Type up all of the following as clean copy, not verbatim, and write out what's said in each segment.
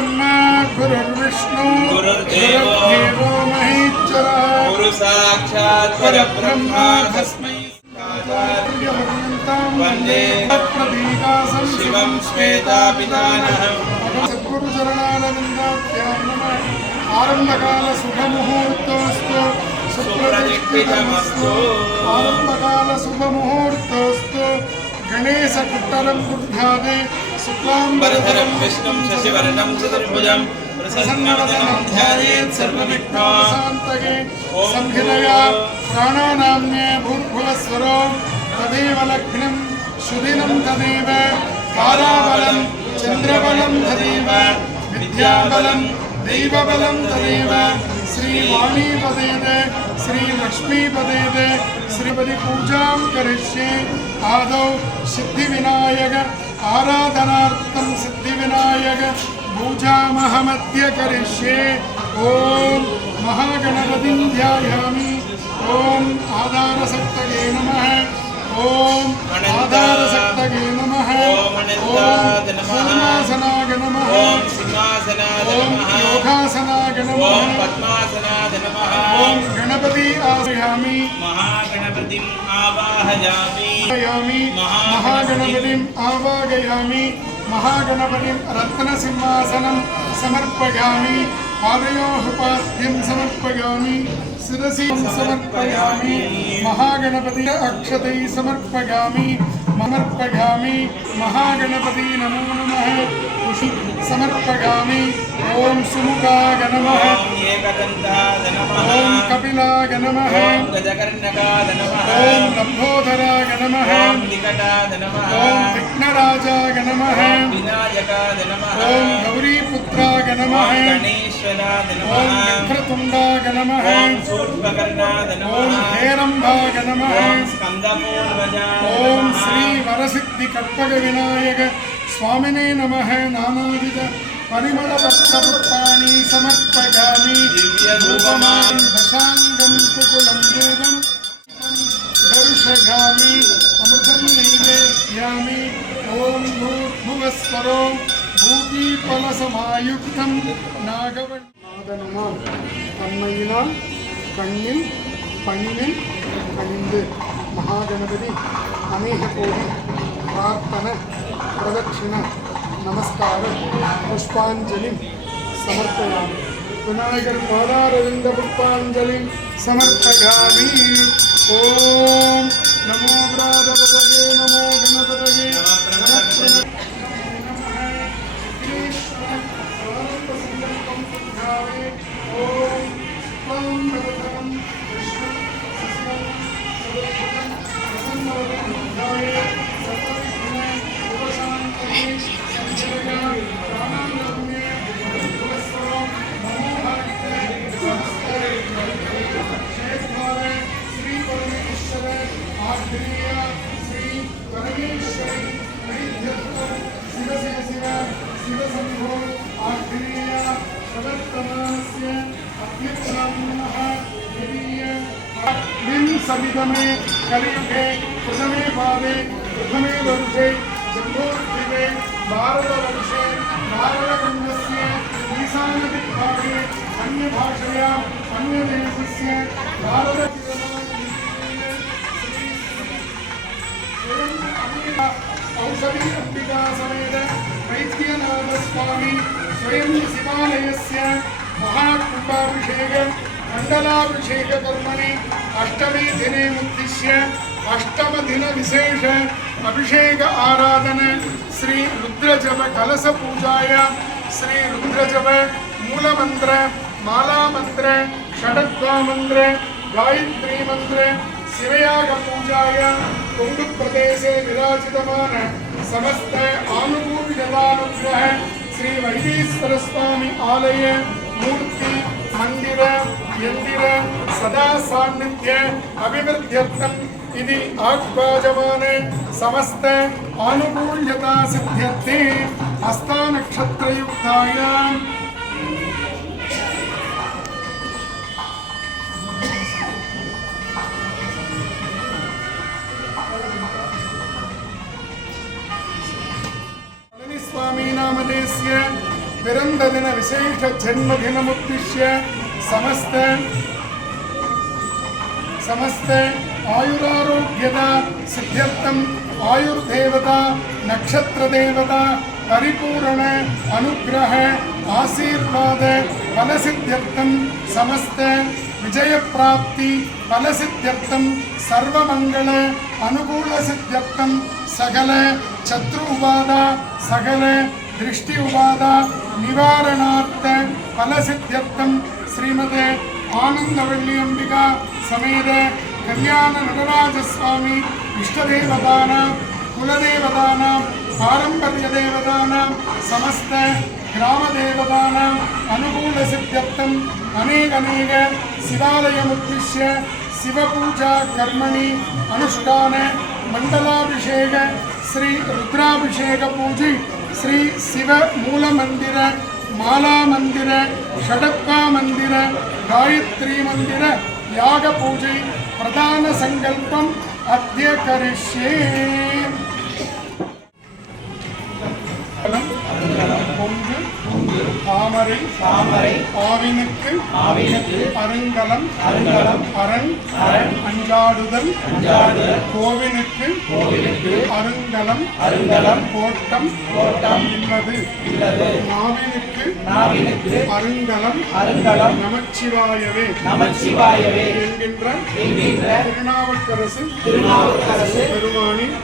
गुरुर्ब्रह्मा गुरुर्विष्णु गुरुर्देवो महेश्वरः गुरु साक्षात् परब्रह्म तस्मै वन्दे प्रतीकासं शिवं श्वेतापितानहं सद्गुरुचरणारविन्दाभ्यां नमः। आरम्भकाल शुभमुहूर्तोऽस्तु सुप्रतिष्ठितमस्तु आरम्भकाल शुभमुहूर्तोऽस्तु गणेशकुट्टरं बुद्ध्यादे शुक्लाम्बरधरं विष्णुं शशिवर्णं चतुर्भुजं प्रसन्नवदनं ध्यायेत् सर्वविघ्नोपशान्तये। संहितया प्राणानाम्ने भूर्भुवस्वरो तदेव लग्नं सुदिनं तदेव ताराबलं चन्द्रबलं तदेव विद्याबलं दैवबलं तदेव श्रीवाणीपदेदे श्रीलक्ष्मीपदेदे श्रीपति पूजां करिष्ये। आदौ सिद्धिविनायक आराधनार्थं सिद्धिविनायक पूजामहमद्य करिष्ये। ओम महागणपतिं ध्यायामि। ओम आधारशक्तये नमः। ओम आधारशक्तये नमः। ओम पद्मासनाय नमः। ओम योगासनाय नमः। ओम पद्मासनाय नमः। ओम गणपति आवाहयामि। महागणपतिं आवाहयामि। महागणपतिं आवाहयामि। महागणपतिं रत्नसिंहासनं समर्पयामि। पादयोः पाद्यं समर्पयामि। शिरसि समर्पयामि। महागणपति अक्षतै समर्पयामि। महागणपति नमो नमः समर्पयामि। ओम सुमुखाय नमः। ओम कपिलाय नमः। ओम लंबोदराय नमः। ओम विघ्नराजाय नमः। ओम गौरीपुत्राय नमः। ओम विक्रतुण्डाय नमः। ओम हेरम्बाय नमः। ओम श्री वरसिद्धि कल्पक विनायक स्वामिने नमः। नानाविध परिमलपत्रपुष्पाणि समर्पयामि। धूपमानं दशाङ्गं कुकुलं देवं दर्शयामि। अमृतं नैवेद्यामि। ओम भूर्भुवस्वरो भूतिफलसमायुक्तं नागवनादनमाல் தன்மையினால் கண்ணில் பணிவில் கணிந்து महागणपति अनेक कोटि प्रार्थना प्रदक्षिण नमस्कार पुष्पांजलि समर्पयामि। विनायकर पादारविंद पुष्पांजलि समर्पयामि। ओम नमो व्रातपतये नमो गणपतये सविधमे कलियुगे प्रथमे भावे प्रथमे वर्षे जम्बूद्वीपे भारतवर्षे भारतखण्डस्य ईशान्यदिग्भागे अन्यभाषया अन्यदेशस्य औषधि अंबिका समेत वैद्यनाथस्वामी स्वयं शिवालयस्य महाकुम्भाभिषेक मंडलाभिषेक कर्मणि अष्टमी दिने उद्दिश्य अष्टम दिन विशेष अभिषेक आराधन श्री रुद्रजप कलश पूजाय श्री रुद्रजप मूलमंत्र माला मंत्र षडद्वा मंत्र गायत्री मंत्र शिवयाग पूजाय कुंभ प्रदेशे विराजितमान समस्त आनुकूल्यतानुग्रह श्री वैदीश्वर स्वामी आलय मूर्ति मंदिर यंदिर सदा सान्निध्य अभिवृद्ध्यर्थम इति आह्वाजमाने समस्त आनुकूल्यता सिद्ध्यर्थे हस्ता नक्षत्रयुक्तायां स्वामी नामधेयस्य பிறந்த தின விசேஷ ஜென்மதினமுத்திஷ்ய समस्त आयुरारोग्यदा सिद्ध्यर्थम आयुर्देवता नक्षत्र देवता परिपूर्ण अनुग्रह आशीर्वाद फल सिद्ध्यर्थम समस्त विजय प्राप्ति फल सिद्ध्यर्थम सर्वमंगल अनुकूल सिद्ध्यर्थम सकल शत्रु उबाधा सकल दृष्टि उबाधा निवारणार्थ फल सिद्ध्यर्थम श्रीमते आनंदवल्ली अंबिका समेत कल्याण नटराज स्वामी इष्टदेवतानां कुलदेवतानां पारंपर्यदेवतानां समस्त ग्रामदेवतानां अनुकूल सिद्ध्यर्थम अनेक शिवालयमुद्दिश्य शिवपूजा कर्मणि अनुष्ठान मंडलाभिषेक श्री रुद्राभिषेक पूजी श्री शिव मूल मंदिर माला मंदिर षडप्पा मंदिर गायत्री मंदिर याग पूजै प्रधान संकल्पम अद्य करिष्ये। தாமரை ஆவினுக்கு அருங்கலம் அரண் அஞ்சாடுதல் கோவினுக்கு அருங்கலம் கோட்டம் இல்லது நாவினுக்கு அருங்கலம் நமச்சிவாயவே என்கின்ற திருநாவுக்கரசு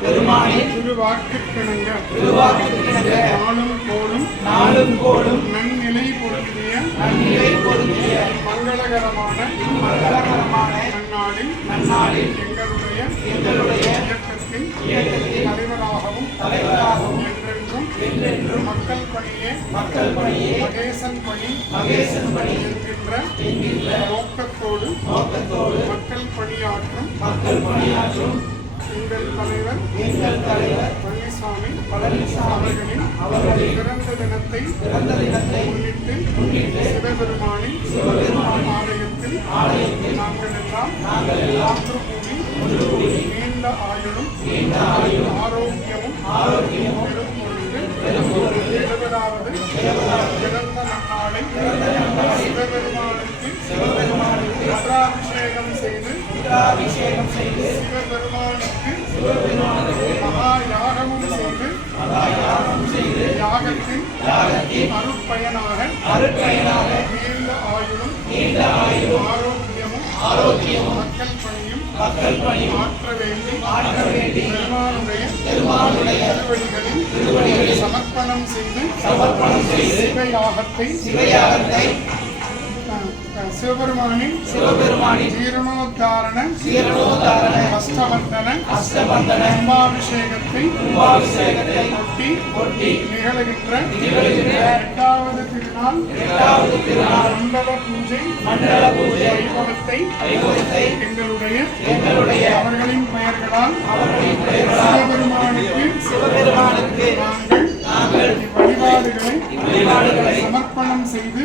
பெருமானின் திருவாக்கிற்கிணங்க நாளும் கோளும் நன்னிலை பொருந்திய மங்களகரமான நன்னாளில் எங்களுடைய இயக்கத்தின் தலைவராகவும் என்றென்றும் மக்கள் பணியே மகேசன் பணி என்கின்ற நோக்கத்தோடு மக்கள் பணியாற்றும் எங்கள் தலைவர் பழனிசாமி அவர்களின் பிறந்த தினத்தை முன்னிட்டு சிவபெருமானின் ஆலயத்தில் நாங்கள் எல்லாம் ஒன்று கூடி நீண்ட ஆயுளும் ஆரோக்கியமும் பெறும் பொருட்டு 70வது பிறந்த நன்னாளை சிவபெருமானுக்கு ருத்ராபிஷேகம் செய்து சிவபெருமானுக்கு மகா யாகமும் செய்து யாகத்தின் அருட்பயனாக நீண்ட ஆயுளும் ஆரோக்கியமும் மக்கள் பணியும் ஆற்ற வேண்டி பெருமானுடைய திருவடிகளில் சமர்ப்பணம் செய்து சிவயாகத்தை சிவபெருமானின் ஜீரணோத்தாரண அஷ்டபந்தன கும்பாபிஷேகத்தை ஒட்டி நிகழ்கின்ற 8வது திருநாள் மண்டல பூஜை வைபவத்தை எங்களுடைய அவர்களின் பெயர்களால் சிவபெருமானுக்கு நாங்கள் வழிபாடுகளை சமர்ப்பணம் செய்து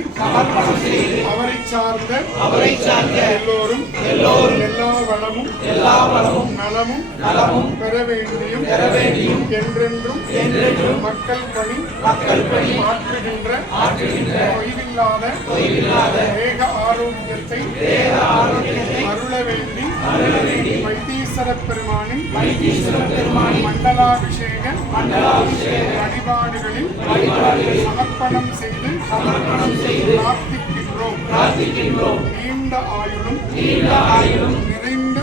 அவரை சார்ந்த எல்லோரும் எல்லா வளமும் நலமும் பெற வேண்டியும் என்றென்றும் மக்கள் பணி ஆற்றுகின்ற தொய்வில்லாத தேக ஆரோக்கியத்தை அருள வேண்டி வைத்தீஸ்வர பெருமானின் மண்டலாபிஷேக வழிபாடுகளில் சமர்ப்பணம் செய்து பிரார்த்திக்கின்றோம். நீண்ட ஆயுளும் நிறைந்த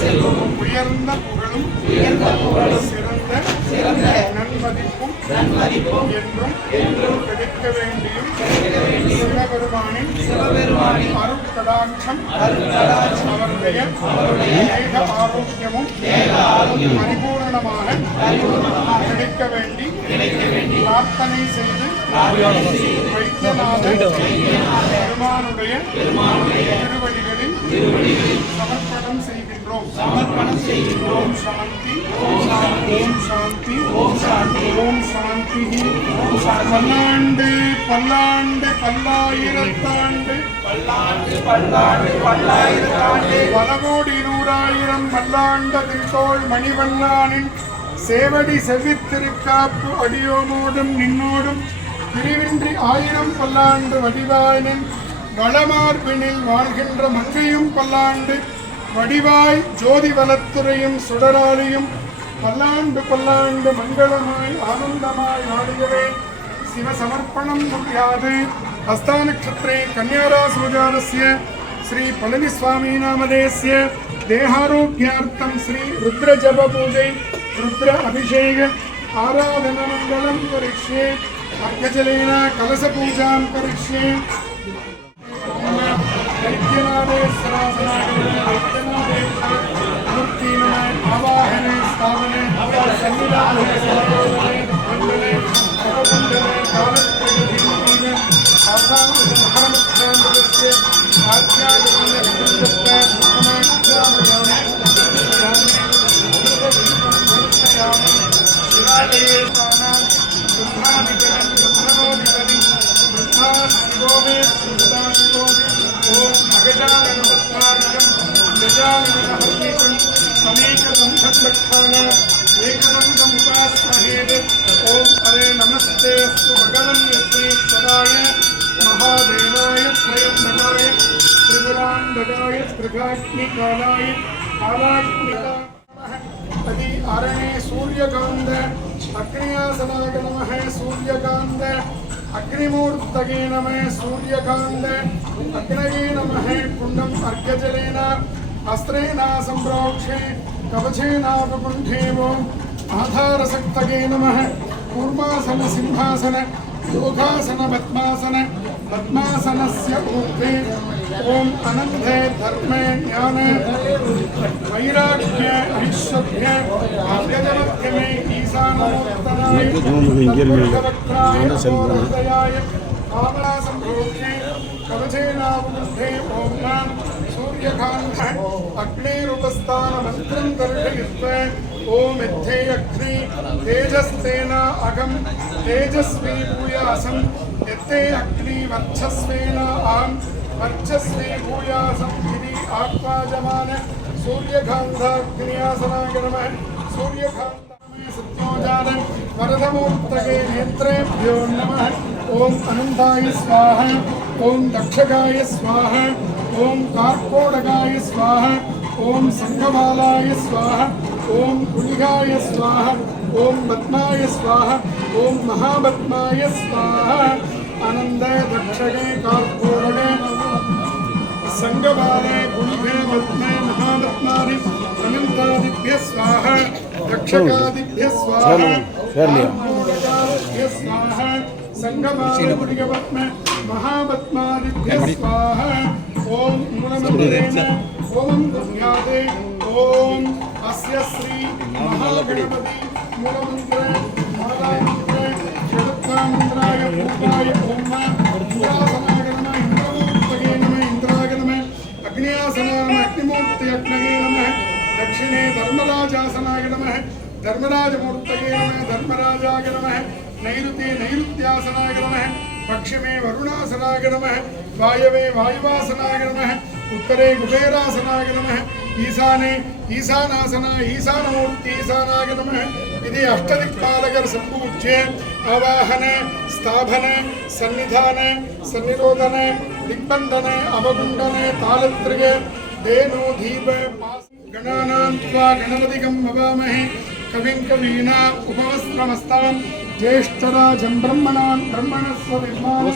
செல்வமும் உயர்ந்த புகழும் சிறந்த நன்மதிப்பும் என்றும் கிடைக்க வேண்டியும் சிவபெருமானின் அருட்கடாட்சம் அவருடைய தேக ஆரோக்கியமும் பரிபூரணமாக கிடைக்க வேண்டி பிரார்த்தனை செய்து வைத்தியநாத பெருமானுடைய திருவடிகளில் சமர்ப்பணம் செய்கின்றோம். ஓம் சாந்தி. பல்லாண்டு பல்லாயிரத்தாண்டு பலகோடி 100,000 பல்லாண்ட திருத்தோள் மணிவல்லானின் சேவடி செவித்திருக்காப்பு அடியோமோடும் நின்னோடும் பிரிவின்றி ஆயிரம் பல்லாண்டு வடிவாயினின் வளமார்பினில் வாழ்கின்ற மங்கையும் பல்லாண்டு வடிவாய் ஜோதி வலத்துறையும் சுடராளியும் பல்லாண்டு பல்லாண்டு மங்களமாய் ஆனந்தமாய் வாழியவே சிவசமர்ப்பணம் முடியாது. हस्तानक्षत्रे कन्यारासुजारस्य श्री पळनिस्वामी नामधेयस्य देहारोग्यार्थं श्री रुद्रजप पूजै रुद्र अभिषेक आराधनमण्डलं करिष्ये अर्घ्यजलेन कलशपूजां करिष्ये आवाहने स्थापने सन्निधाने ओम अरे नमस्ते भगवन् विश्वेश्वराय महादेवाय त्रयंबकाय त्रिपुरांधकाय त्रिकाग्निकालाय कालाग्निकाय तदि अरणे सूर्यकांत अग्नियासनाय नमः सूर्यकांत अग्निमूर्तये नमः सूर्यकांत अग्नये नमः कुंडम अर्घ्यजलेन अस्त्रेण संप्रोक्षे कवचेनापकुण्ठे आधारशक्तये नमः कूर्मासन सिंहासन योगासन पद्मासन पद्मासनस्य ऊर्ध्वे ओम अनन्ते धर्मे ज्ञाने वैराग्ये ऐश्वर्ये आर्यजमध्यमे ईशानोत्तराय हृदयाय कामलासंप्रोक्षे कवचेनावृद्धे ओम सूर्यकान्त अग्निरुपस्थानमन्त्रं दर्शयित्वा ओम इत्थे अग्नि तेजस्तेन अगम तेजस्वी भूयासं इत्थे अग्नि वर्चस्वेन अहं वर्चस्वी भूयासं इति आत्माजमान सूर्यकान्ताग्न्यासनाय नमः सूर्यकान्ताय सत्योजात वरदमूर्तये नेत्रेभ्यो नमः ओम अनन्ताय स्वाहा ओम दक्षकाय स्वाहा ओम कार्कोटकाय स्वाहा ओम संघमालाय स्वाहा ओम कुलिगाय स्वाहा ओम पद्माय स्वाहा ओम महापद्माय स्वाहा आनंद दक्षगे कार्कोटके संघमाले कुलिगे पद्मे महापद्मादि अनंतादिभ्य स्वाहा दक्षकादिभ्य स्वाहा कार्कोटकादिभ्य स्वाहा संघमाले कुलिगे पद्मे महापद्मादिभ्य स्वाहा ओम मूलमन्त्रेण ओम दुर्गादे ओम अस्य श्री महागणपति मूलमन्त्रे मालामन्त्रे षडत्वामन्त्राय पूर्णाय ओम इंद्रासनाय नमः इंद्रमूर्तये नमः इंद्राय नमः अग्न्यासनाय अग्निमूर्तये अग्नये नमः दक्षिणे धर्मराजासनाय नमः धर्मराजमूर्तये नमः धर्मराजाय नमः नैऋते नैऋत्यासनाय नमः पश्चिमे वरुणासनाय नमः वायवे वायुवासनाय नमः उत्तरे कुबेरासनाय नमः ईशाने ईशानासनाय ईशानमूर्ति ईशानाय नमः इति अष्टदिक्पालकर संपूज्य आवाहने स्थापने सन्निधाने सन्निरोधने दिग्बन्धने अवगुण्डने तालत्रये धेनु दीप गणानां त्वा गणपतिगं भवामहे कविं कवीना उपवस्त्रमस्तां ज्येष्ठराजं ब्रह्मणां ब्रह्मणस्व विद्वान्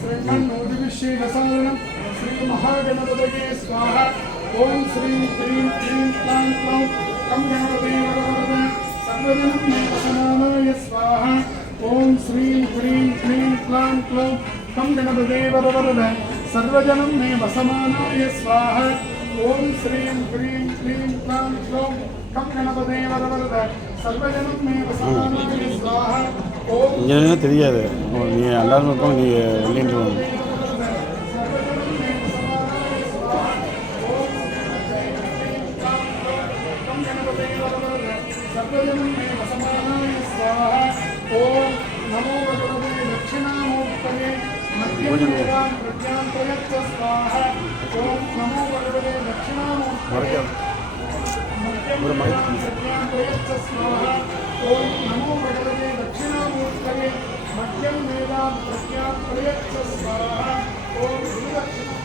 श्रीमन्नोदिविश्वेदसारणं श्री महागणपतये स्वाहा ओम श्रीं क्लीं क्लीं क्लां क्लौं कं गणपते वरवरद सर्वजनं मे वसमानाय स्वाहा ओम श्रीं क्लीं क्लीं क्लां क्लौं कं गणपते वरवरद सर्वजनं मे वसमानाय स्वाहा ओम श्रीं क्लीं क्लीं क्लां क्लौं कं गणपते वरवरद सर्वजनं मे वसमानाय स्वाहा ओम இங்கே தெரியாது நீ எல்லாரும் இருக்கும் நீ வெளியிட்டு सर्वजनं मे वसमानाय स्वाहा ओम नमो भगवते दक्षिणामूर्तये मध्यमेवां प्रज्ञां प्रयच्छ स्वाहा ओम नमो भगवते दक्षिणामूर्तये मध्यमेवां प्रज्ञां प्रयच्छ स्वाहा ओम नमो भगवते दक्षिणामूर्तये मध्यम वेदा प्रज्ञा प्रयच्छ स्वाहा ओम गुरुदक्षिणा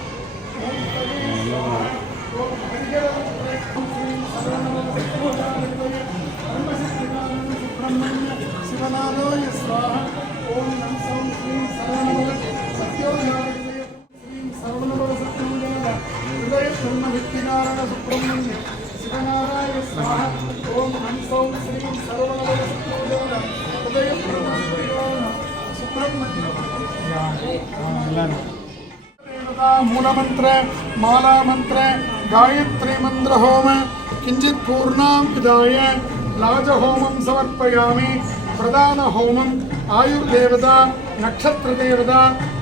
ओम तवे स्वाहा ओम हरिहरं प्रयच्छ श्री सर्वनमस्ते ब्रह्मसिद्धिदानंद सुब्रह्मण्य शिवनाथाय स्वाहा ओम नम सौं श्री सर्वनमस्ते सत्योजातहृदय श्री सर्वनमस्ते सत्योजात हृदय ब्रह्मसिद्धिदानंद सुब्रह्मण्य शिवनाथाय स्वाहा ओम नम सौं श्री सर्वनमस्ते सत्योजात हृदय ब्रह्मसिद्धिदानंद सुब्रह्मण्य मूल मंत्र माला मंत्र गायत्री मंत्र होम किंचित पूर्णां विदाय लाज होमं समर्पयामि प्रधान होमं आयुर्देवता नक्षत्र देवता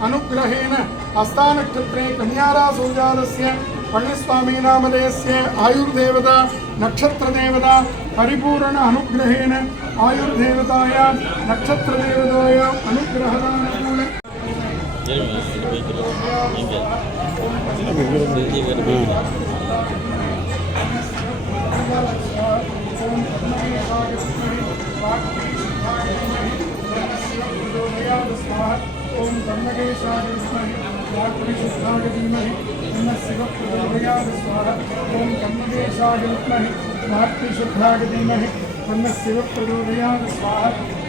अनुग्रहेण हस्ता नक्षत्रे कन्यारासोजातस्य पळनिस्वामी नामधेयस्य आयुर्देवता नक्षत्र देवता परिपूर्ण अनुग्रहेण आयुर्देवताय नक्षत्र देवताय अनुग्रहदानकूल ओम ब्रह्मकेशाय विद्महे वाक्परिशुद्धाय धीमहि तन्नः शिवः प्रचोदयात् स्वाहा ओम ब्रह्मकेशाय विद्महे वाक्परिशुद्धाय धीमहि तन्नः शिवः प्रचोदयात् स्वाहा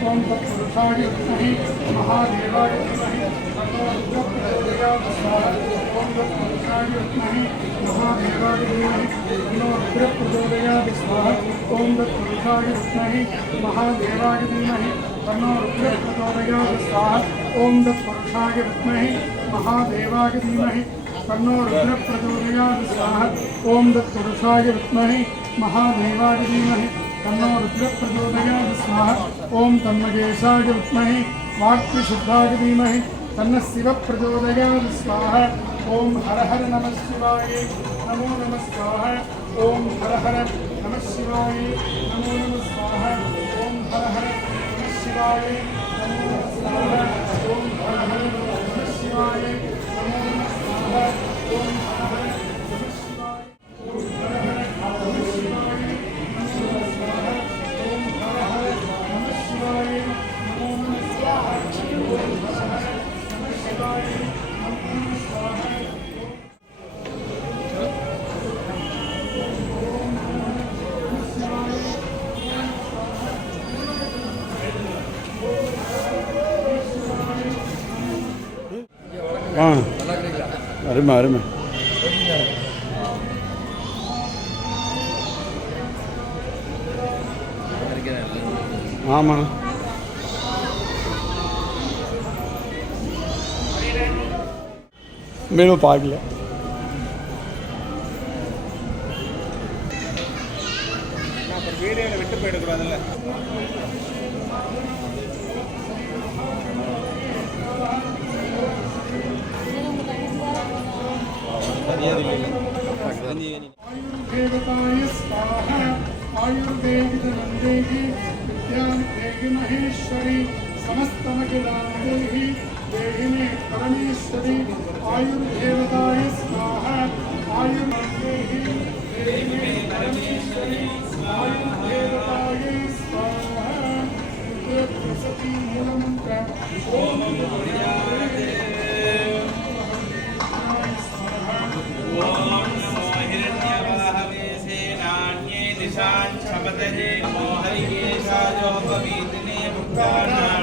ओम तत्पुरुषाय विद्महे महादेवाय धीमहि तन्नो रुद्रः प्रचोदयात् स्वाहा ओम तत्पुरुषाय विद्महे महादेवाय धीमहि तन्नो रुद्रः प्रचोदयात् स्वाहा ओम तत्पुरुषाय विद्महे महादेवाय धीमहि तन्नो रुद्रः प्रचोदयात् स्वाहा ओम तत्पुरुषाय विद्महे महादेवाय धीमहि तन्नो रुद्रः प्रचोदयात् स्वाहा ओम तत्पुरुषाय विद्महे महादेवाय धीमहि तन्नो रुद्रः प्रचोदयात् स्वाहा ओम तन्मकेशाय विद्महे वाक्परिशुद्धाय धीमहि तन्नः शिवः प्रचोदयात् स्वाहा ओम हर हर नमः शिवाय नमो नमः स्वाहा ओम हर हर नमः शिवाय नमो नमः स्वाहा ओम हर हर नमः शिवाय नमो नमः स्वाहा ओम हर हर नमः शिवाय नमो नमः स्वाहा ओम हर हर नमः शिवाय ओम हर हर नमः शिवाय नमो नमः स्वाहा ओम हर हर नमः शिवाय नमो नमः स्वाहा ओम हर हर नमः शिवाय नमो नमः स्वाहा அருமை அருமை ஆமாண்ணா மேலும் பார்க்கல வீடியோவில் விட்டு போயிடக்கூடாதுல்ல आयुर्देवताय स्वाहा आयुर्देवी विद्यां देहि महेश्वरी समस्तमखिलां देहि देहि मे परमेश्वरी आयुर्देवताय स्वाहा आयुर्देहि देहि मे परमेश्वरी आयुर्देवताय स्वाहा प्रसति मूलमंत्र ओम शपथे नमो हरिकेशायोपवीतिने मुक्तानां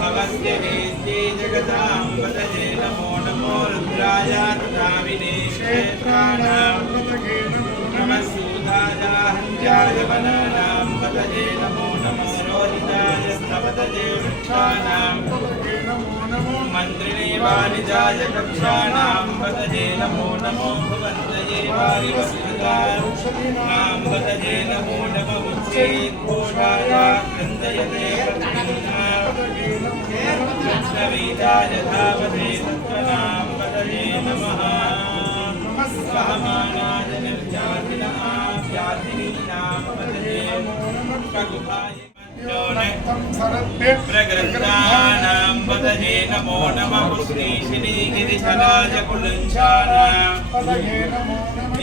भवस्य वेद्ये जगतां पतये नमो नमो रुद्राय तथा विनेशेत्राणां नमः सूताय हन्त्याय वनानां पतये नमो नमः रोहिताय स्तपतये वृक्षाणां मन्त्रिणे वाणिजाय कक्षाणां पतये नमो नमो भवन्तये वारिवस्त्रदाय नाम पतये नमो नमः उच्चैर्घोषाय क्रन्दयते लक्ष्मीदाय धावते तत्त्वनां पतये नमः सहमानाय निर्जातिनां जातिनीनां पतये ककुभाय प्रगृह्णानां वदहे नमो नमः श्रीगिरिशलाय कुलञ्चानाम्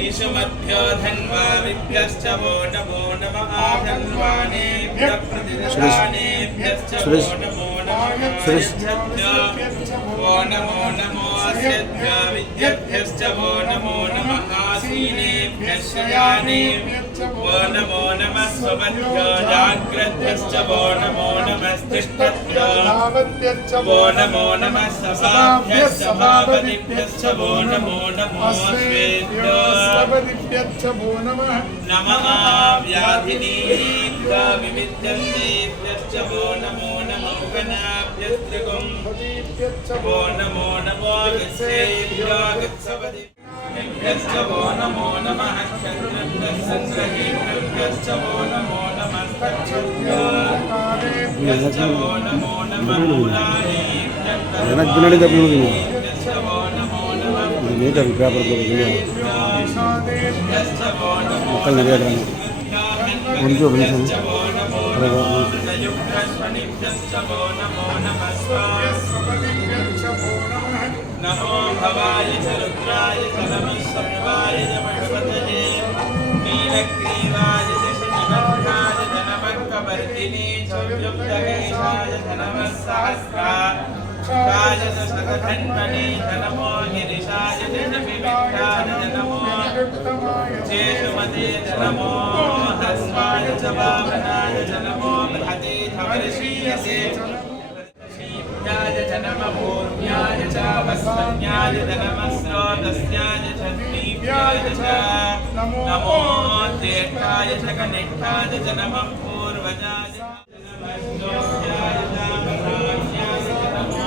ईशमभ्यो धन्वादिभ्यश्च वो नमो नमः धन्वानेभ्यः प्रतिददानेभ्यश्च वो नमो नमः वो नमो नमो अस्यभ्यो विद्यभ्यश्च वो नमो नमः आसीनेभ्यः शयानेभ्यश्च वो नमो नमः स्वपद्भ्यो जाग्रद्भ्यश्च वो नमो नमस्तिष्ठभ्यो वो नमो नमः सभाभ्यः सभापतिभ्यश्च वो नमो नमो स्वेभ्यो नमः व्याधिनीभ्यो विविध्यन्तेभ्यश्च वो नमो नमो गणाभ्यस्त्रिगुं वो नमो नमो गच्छेभ्यो गच्छपतिभ्यश्च वो नमो नमः क्षत्रभ्यश्च वो नमो नमः तक्षभ्यश्च वो नमो नमः எனக்கு பின்னாடி தப்பு वो नमो नमः நீட்டாக பேப்பர் போடுறீங்க மக்கள் நிறையா இருக்கிறாங்க கொஞ்சம் ஒரு நிமிஷம் नमो भवाय च रुद्राय च नमः सर्वाय च मणिपतये नीलग्रीवाय च शशिवर्णाय च नमः कपर्दिने च व्युक्तकेशाय च नमः सहस्राय च शतधन्वने च नमो गिरिशाय च विविक्ताय च नमो चेषुमते च नमो हस्वाय च वामनाय च नमो बृहते च वर्षीयसे च नमः पूर्व्याय च वस्मन्याय च नमः स्रोतस्याय च दीप्याय च नमो ज्येष्ठाय च कनिष्ठाय च नमः पूर्वजाय च नमः ज्योत्याय च प्रधान्याय च नमो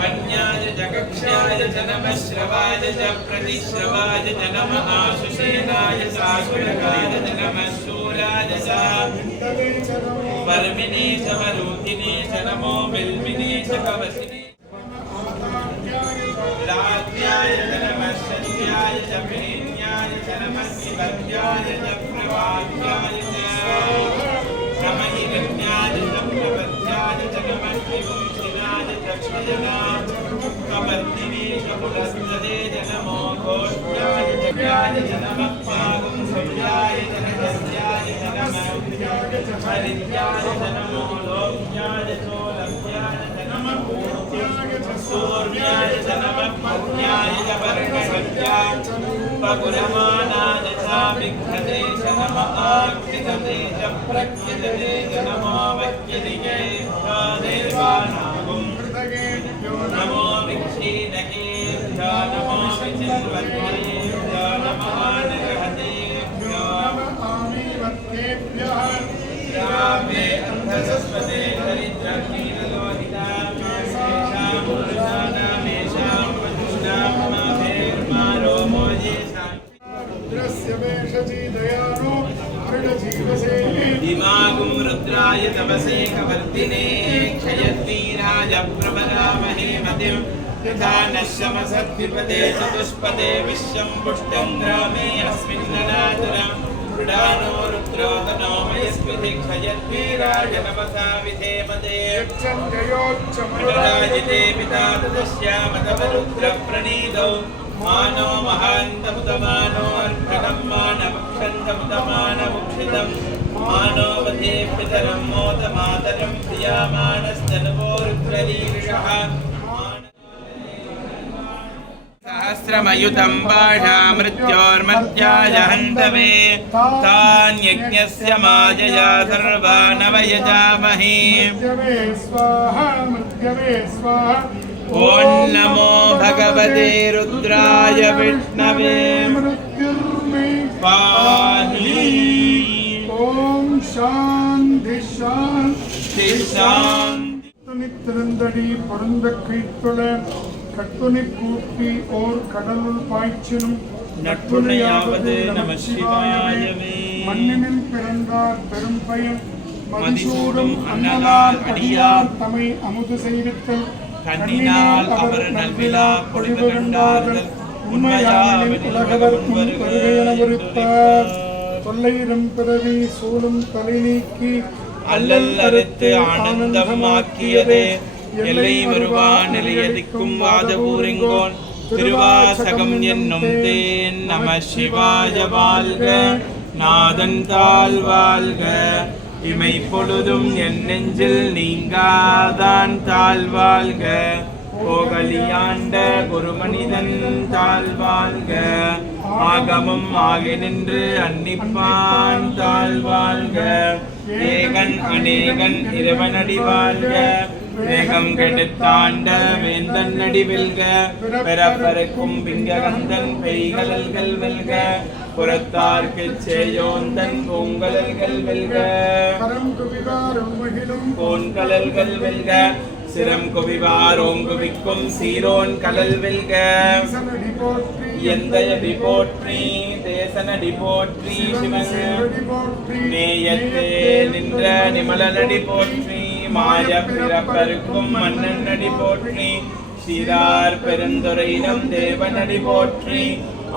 वन्याय च कक्ष्याय च नमः श्रवाय च प्रतिश्रवाय च नमः आशुषेनाय च आशुरकाय च नमः शूराय च वर्मिने च वरूथिने च नमो बिल्मिने च कवचिने राज्याय च नमः शल्याय च प्रेण्याय च नमः निवद्याय च प्रवाद्याय च नमहिरण्याय च प्रपद्याय च नमः विभूषिणाय च क्षयना कपर्दिने च पुरस्सदे च नमो घोष्याय च नमः पागुं सव्याय च नगस्याय च नमः हरिद्याय च नमो लोक्याय चोलक्याय च नमः सूर्याय च नमः मध्याय च वर्णगत्याय पगुरमानाय च विघ्नते च नमः आक्षितते च प्रक्षितते च नमो वक्यदिगे देवानागुं नमो विक्षीणकेभ्यो नमो विचिन्वद्भ्यो नमः नगहतेभ्यो रामे अन्धसस्वते दरिद्रहीनलोहितामेषां पुरुषाणामेषां पशूनां माभेर्मारो मोजेषां रुद्रस्य वेषजी दयानो मृडजीवसेने दिमागुं रुद्राय तपसे कवर्तिने क्षयद्वीराय प्रबलामहे मतिं यथा नश्यमसद्विपदे चतुष्पदे विश्वं पुष्टं ग्रामे अस्मिन्ननातुरम् मृडानो रुद्रो तनो मयस्मिति क्षयद्वीराय नमसा विधेमते मृडराजिते पिता तदस्यामतवरुद्रप्रणीतौ मानो महान्तमुतमानो अर्भणं मानवक्षन्तमुतमानमुक्षितं मानो वधे पितरं मोदमातरं प्रियामानस्तनुवो रुद्ररीरिषः सहस्रमयुतं बाढा मृत्योर्मर्त्याय हन्तवे तान्यज्ञस्य मायया सर्वानवयजामहे ॐ नमो भगवते रुद्राय विष्णवे पाहि ओम शांति शांति शान्ति நித்திருந்தடி பொருந்த கைத்தொழ கட்டுனை கூப்பி ஓர் கடலுள் பாய்ச்சினும் நற்றுணையாவது நம சிவாயவே மண்ணினில் பிறந்தார் பெரும் பயன் மதிசூடும் அன்னலால் அடியார் தமை அமுது செய்வித்தல் கண்ணினால் அவர் நல்விழா பொழிவு கண்டார்கள் உண்மையாவின் உலகவர் முன் வருகையென உரைத்தார் தொல்லையிடும் பிறவி சூழும் தலை நீக்கி அல்லல் அறுத்து ஆனந்தம் ஆக்கியதே எல்லை வருவான் நிலையதிக்கும் வாதபூரிங்கோன் திருவாசகம் என்னும் தேன் நம சிவாய வாழ்க நாதன் தாழ் வாழ்க இமை பொழுதும் என் நெஞ்சில் நீங்காதான் தாழ் வாழ்க போகலியாண்ட குருமனிதன் தாழ் வாழ்க ஆகமம் ஆகி நின்று அன்னிப்பான் தாழ் வாழ்க ஏகன் அநேகன் இறைவனடி வாழ்க வேகம் கெடுத்தாண்ட வேந்தன் நடி வெல்க பெறப்பருக்கும் பிங்ககந்தன் பெய்கலல்கள் வெல்க புறத்தார்க்குச் சேயோந்தன் பூங்கலல்கள் வெல்க கோன்கலல்கள் வெல்க சிரம் குவிவார் ஓங்குவிக்கும் சீரோன் கலல் வெல்க எந்தையடி போற்றி தேசனடி போற்றி சிவன் நேயத்தே நின்ற நிமலனடி போற்றி மாய பிறப்பருக்கும் மன்னன் அடி போற்றி சீரார் பெருந்துரையினம் தேவனடி போற்றி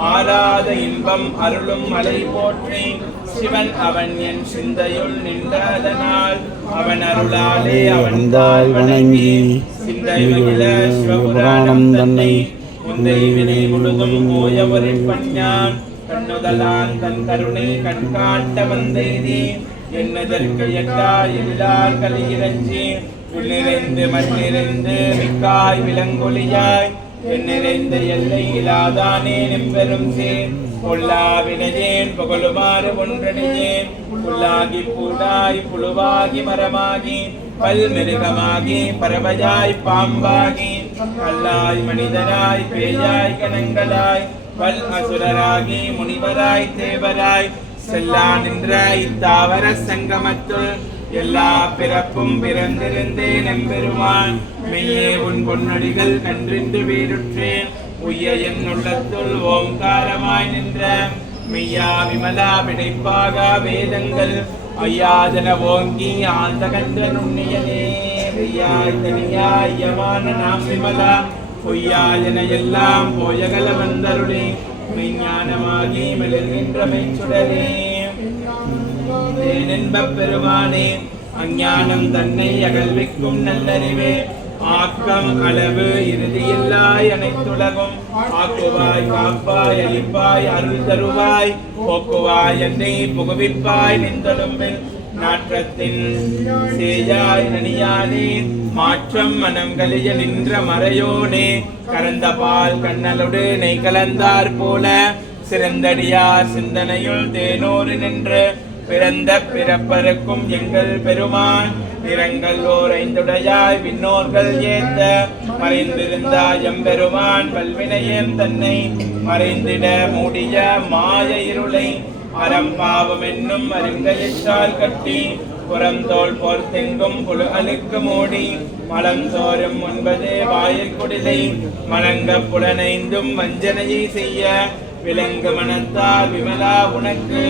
ஆராத இன்பம் அருளும் மலை போற்றி சிவன் அவன் என் சிந்தையுள் நின்றதனால் அவன் அருளாலே அவன் தாய் வணங்கி சிந்தையுள்ள சிவபுராணம் தன்னை முந்தை வினை முழுதும் போயவரை பஞ்ஞான் கண்ணுதலான் தன் கருணை கண்காட்ட வந்தெய்தி என்னதற்கு எட்டா எல்லார் கலியிரஞ்சி உள்ளிறைந்து மண்ணிறைந்து மிக்காய் விலங்கொலியாய் என்னிறைந்த எல்லை இலாதானே நெம்பெரும் சேன் பொல்லா வினையேன் புகழுமாறு ஒன்றடியேன் புல்லாகி பூடாய் புழுவாகி மரமாகி பல்மிருகமாகி பறவையாய் பாம்பாகி கல்லாய் மனிதராய் பேயாய் கணங்களாய் பல் அசுரராகி முனிவராய் தேவராய் செல்லா நின்ற இத்தாவர சங்கமத்துள் எல்லா பிறப்பும் பிறந்திருந்தேன் எம்பெருமான் மெய்யே உன் பொன்னடிகள் கன்றின்று வீடுற்றேன் உய்ய என் உள்ளத்துள் ஓங்காரமாய் நின்ற மெய்யா விமலா விடைப்பாக வேதங்கள் ஐயாதன ஓங்கி ஆழ்ந்த கன்ற நுண்ணியனே மெய்யாய் தனியாய் யமான நாம் விமலா பொய்யாயன எல்லாம் போயகல வந்தருளே மெய்ஞானமாகி மெழுகின்ற மெய்ச்சுடரே தேனென்பப் பெருமானே அஞ்ஞானம் தன்னை அகழ்விக்கும் நல்லறிவே ஆக்கம் அளவு இறுதியில்லாய் அனைத்துலகும் ஆக்குவாய் காப்பாய் அளிப்பாய் அருள் தருவாய் போக்குவாய் என்னை புகுவிப்பாய் நின்றலும்பில் நாற்றத்தின் சேயாய் நனியானே மாற்றம் மனம் கலிய நின்ற மறையோனே கரந்த பால் கண்ணலோடு நெய் கலந்தார் போல சிறந்தடியார் சிந்தனையுள் தேனோடு நின்று பிறந்த பிறப்பருக்கும் எங்கள் பெருமான் நிறங்கள் ஓர் ஐந்துடையாய் விண்ணோர்கள் ஏத்த மறைந்திருந்தாய் எம்பெருமான் பல்வினையன் தன்னை மறைந்திட மூடிய மாய இருளை அறம்பாவம் என்னும் அருங்கையிற்றால் கட்டி புறந்தோல் போர்த்தெங்கும் புழு அழுக்கு மூடி மலம் சோறும் 9 வாயிற்குடிலை மலங்க புலனைந்தும் வஞ்சனையை செய்ய விலங்கு மனத்தால் விமலா உனக்கு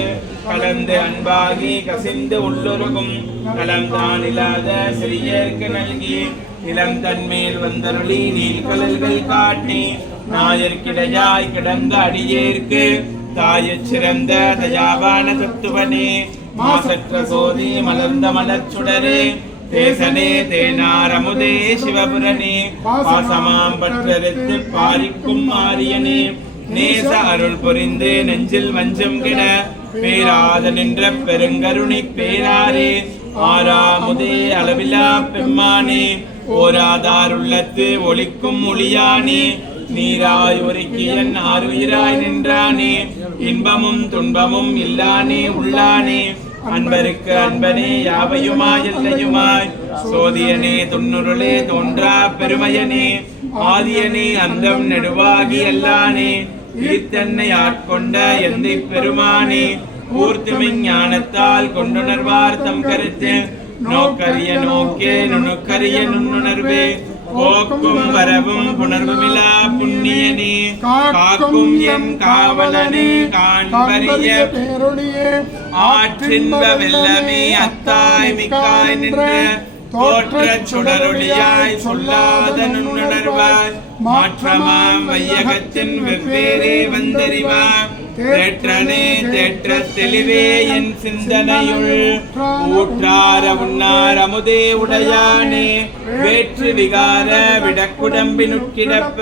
கலந்து அன்பாகி கசிந்து உள்ளுருகும் நலம்தான் இல்லாத சிறியர்க்கு நல்கி இளம் தன்மேல் வந்தருளி நீள்கடல்கள் காட்டி நாயர்கிடையாய் கிடந்த அடியேற்கு தாயச் சிறந்த தயாவான தத்துவனே மாசற்ற சோதி மலர்ந்த மலர்ச்சுடரே தேசனே தேனாரமுதே சிவபுரனே பாசமாம் பற்றறுத்து பாரிக்கும் ஆரியனே நேச அருள் புரிந்து நெஞ்சில் வஞ்சம் கிட பேராத நின்ற பெருங்கருணை பேராரே ஆறாமுதே அளவிலா பெம்மானே ஓராதார் உள்ளத்து ஒளிக்கும் ஒளியானே நீராய் ஒருக்கியன் ஆறுயிராய் நின்றானே இன்பமும் துன்பமும் இல்லானே உள்ளானே அன்பருக்கு அன்பனே யாவையுமாய் எல்லையுமாய் சோதியனே துன்னுருளே தோன்றா பெருமையனே ஆதியனே அந்தம் நெடுவாகி அல்லானே ஈர்த்தன்னை ஆட்கொண்ட எந்தை பெருமானே பூர்த்திமை ஞானத்தால் கொண்டுணர்வார் தம் கருத்து நோக்கரிய நோக்கே நுணுக்கரிய நுண்ணுணர்வே போக்கும் வரவும் புணர்வுமிலா புண்ணியனே காக்கும் என் காவலனே காண்பரிய ஆற்றின்ப வெள்ளமே அத்தாய் மிக்காய் நின்ற தோற்ற சுடரொளியாய் சொல்லாத நுண்ணுணர்வாய் மாற்றமாம் வையகத்தின் வெவ்வேறே வந்தறிவாய் தேற்றனே தேற்ற தெளிவே என் சிந்தனையுள் ஊற்றார உண்ணார் அமுதே உடையானே வேற்று விகார விடக்குடம்பினுட்கிடப்ப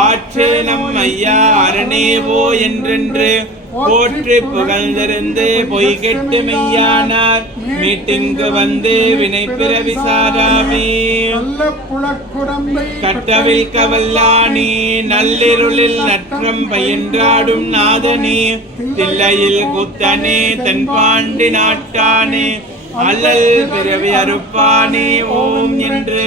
ஆற்றே நம் ஐயா அரணேவோ என்றென்று போற்றி புகழ்ந்திருந்து பொய் கெட்டு மெய்யானார் மீட்டிங்கு வந்து வினை பிறவி சாராமே கட்டவில் கவல்லானே நள்ளிருளில் நற்றம் பயின்றாடும் நாதனே தில்லையில் குத்தனே தென்பாண்டி நாட்டானே அல்லல் பிறவி அறுப்பானே ஓம் என்று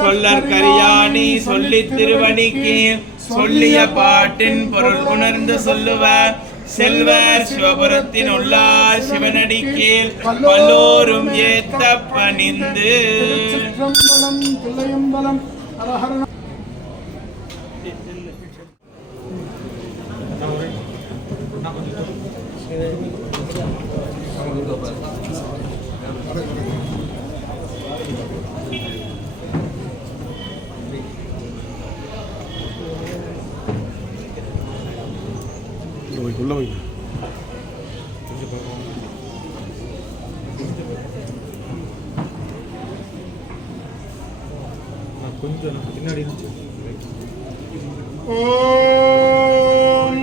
சொல்லற் கரியானே சொல்லித் திருவணிக்கே சொல்லிய பாட்டின் பொருள் உணர்ந்து சொல்லுவர் செல்வர் சிவபுரத்தின் உள்ளார் சிவனடிக்கேல் பல்லோரும் ஏத்த பணிந்து உள்ள வை கொஞ்சம் பின்னாடி ஓம்